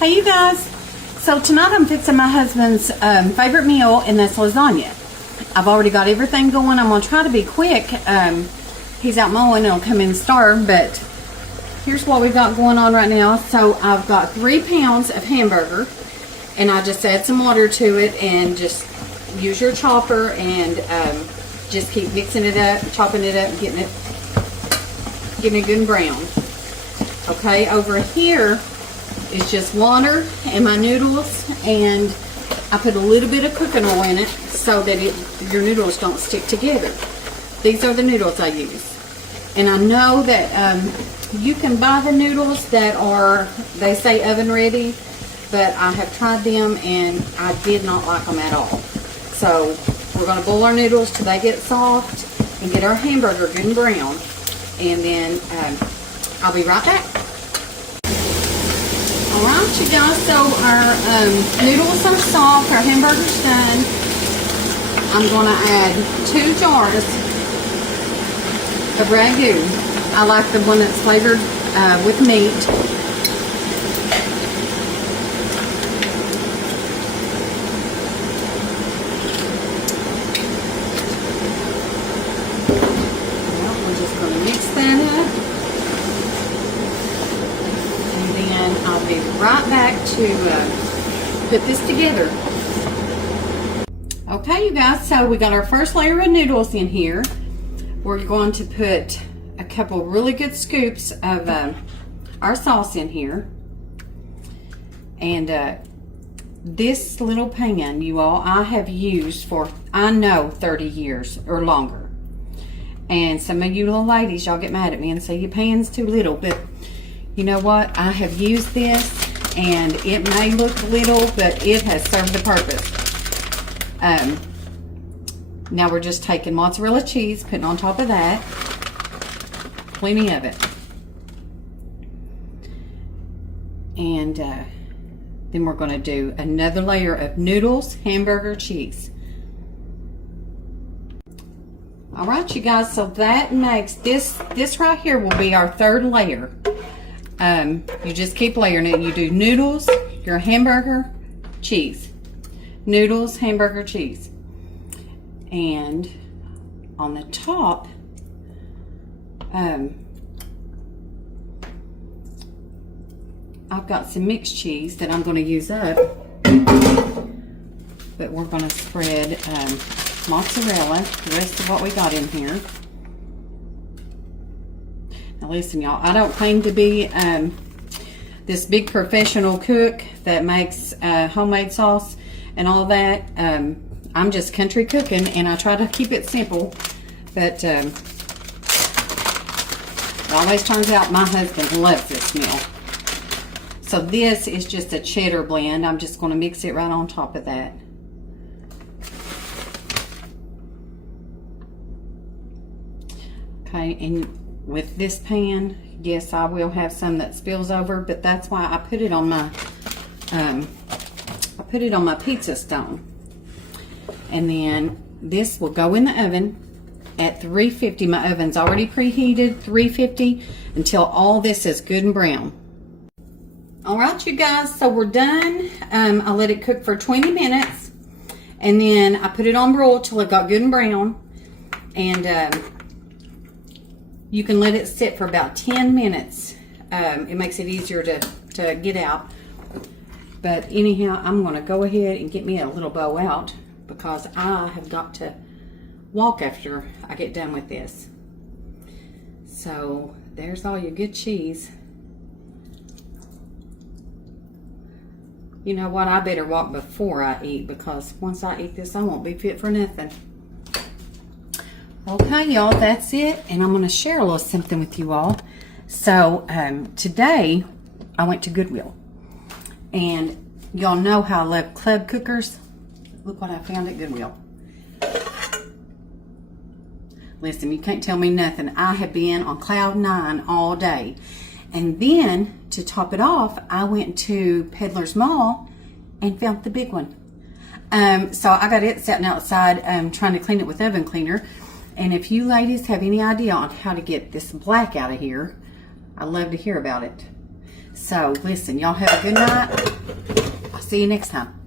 Hey you guys, so tonight I'm fixing my husband's favorite meal, and that's lasagna. I've already got everything going. I'm going to try to be quick. He's out mowing and he'll come in and starve, but here's what we've got going on right now. So I've got 3 pounds of hamburger, and I just add some water to it, and just use your chopper and just keep mixing it up, chopping it up, getting it good and brown. Okay, over here is just water and my noodles, and I put a little bit of cooking oil in it so that your noodles don't stick together. These are the noodles I use, and I know that you can buy the noodles that are, they say oven ready, but I have tried them and I did not like them at all. So we're going to boil our noodles till they get soft and get our hamburger good and brown, and then I'll be right back. Alright you guys, so our noodles are soft, our hamburger's done. I'm going to add 2 jars of ragu. I like the one that's flavored with meat. Well, we're just going to mix that up. I'll be right back to put this together. Okay you guys, so we got our first layer of noodles in here. We're going to put a couple really good scoops of our sauce in here. And this little pan, you all, I have used for, I know, 30 years or longer. And some of you little ladies, y'all get mad at me and say your pan's too little, but you know what? I have used this, and it may look little, but it has served the purpose. Now we're just taking mozzarella cheese, putting on top of that, plenty of it. And then we're going to do another layer of noodles, hamburger, cheese. All right, you guys, so that makes this right here will be our 3rd layer. You just keep layering it. You do noodles, your hamburger, cheese. Noodles, hamburger, cheese. And on the top, I've got some mixed cheese that I'm going to use up. But we're going to spread mozzarella, the rest of what we got in here. Now listen y'all, I don't claim to be this big professional cook that makes homemade sauce and all that. I'm just country cooking, and I try to keep it simple, but it always turns out my husband loves this meal. So this is just a cheddar blend. I'm just going to mix it right on top of that. Okay, and with this pan, yes, I will have some that spills over, but that's why I put it on my pizza stone. And then this will go in the oven at 350. My oven's already preheated, 350, until all this is good and brown. All right, you guys, so we're done. I let it cook for 20 minutes, and then I put it on broil till it got good and brown. And you can let it sit for about 10 minutes. It makes it easier to get out. But anyhow, I'm going to go ahead and get me a little bow out, because I have got to walk after I get done with this. So there's all your good cheese. You know what? I better walk before I eat, because once I eat this, I won't be fit for nothing. Okay, y'all, that's it. And I'm going to share a little something with you all. So today I went to Goodwill. And y'all know how I love club cookers. Look what I found at Goodwill. Listen, you can't tell me nothing. I have been on cloud 9 all day. And then, to top it off, I went to Peddler's Mall and found the big one. So I got it sitting outside trying to clean it with oven cleaner. And if you ladies have any idea on how to get this black out of here, I'd love to hear about it. So, listen, y'all have a good night. I'll see you next time.